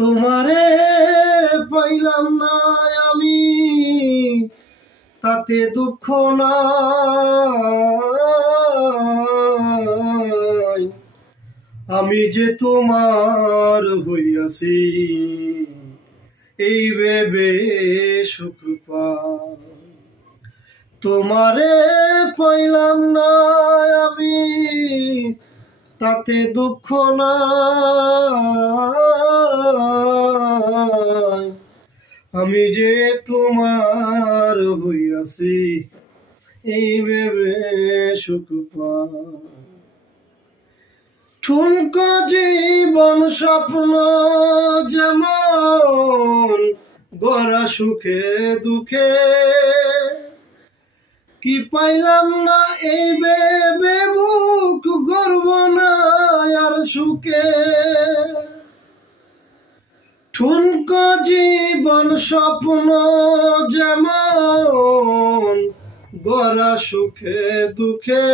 তোমারে পাইলাম না আমি, তাতে দুঃখ নাই। আমি যে তোমার হইয়াছি, এই ভেবে সুখ পাই। তোমারে পাইলাম না আমি, তাতে দুঃখ নাই। আমি যে তোমার হইয়াছি, এই ভেবে সুখ পাই। ঠুনকো জীবন স্বপ্ন যেমন গড়া সুখে দুঃখে, কি পাইলাম না এই ভেবে বুক গর্ব না আর সুখে। ঠুনকো জীবন স্বপ্ন যেমন গড়া সুখে দুঃখে,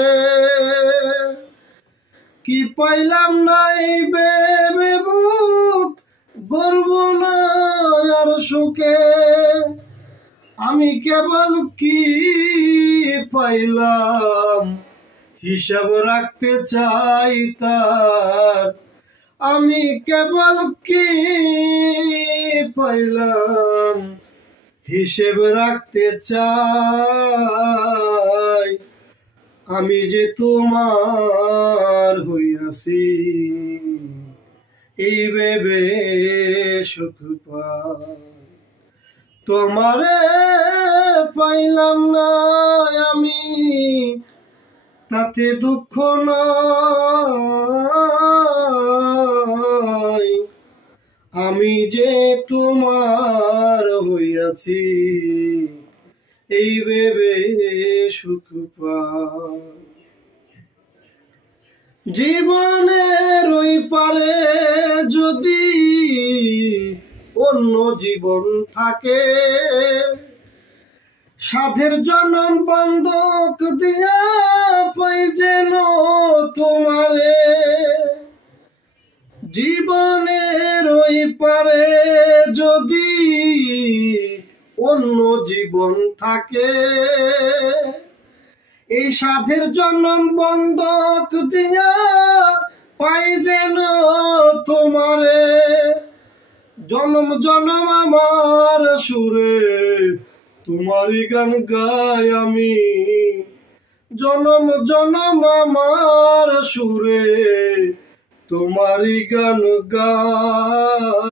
কি পাইলাম না এই ভেবে বুক গর্ব না আর সুখে। আমি কেবল কি পাইলাম হিসাব রাখতে চাই তার। আমি কেবল কি পাইলাম হিসেব রাখতে চাই। আমি যে তোমার হইয়াছি, এই ভেবে সুখ পাই। তোমারে পাইলাম না আমি, তাতে দুঃখ নাই। আমি যে তোমার হইয়াছি, এই ভেবে সুখ পাই। জীবনের ওই পারে যদি অন্য জীবন থাকে, সাধের জনম বন্ধক দিয়া পাই যেন তোমারে। জীবনের ওই পারে যদি অন্য জীবন থাকে, এই সাধের জনম বন্ধক দিয়া পাই যেন তোমারে। জনম জনম আমার সুরে তোমারই গান গাই আমি, জনম জনম আমার সুরে তোমারই গান গাই।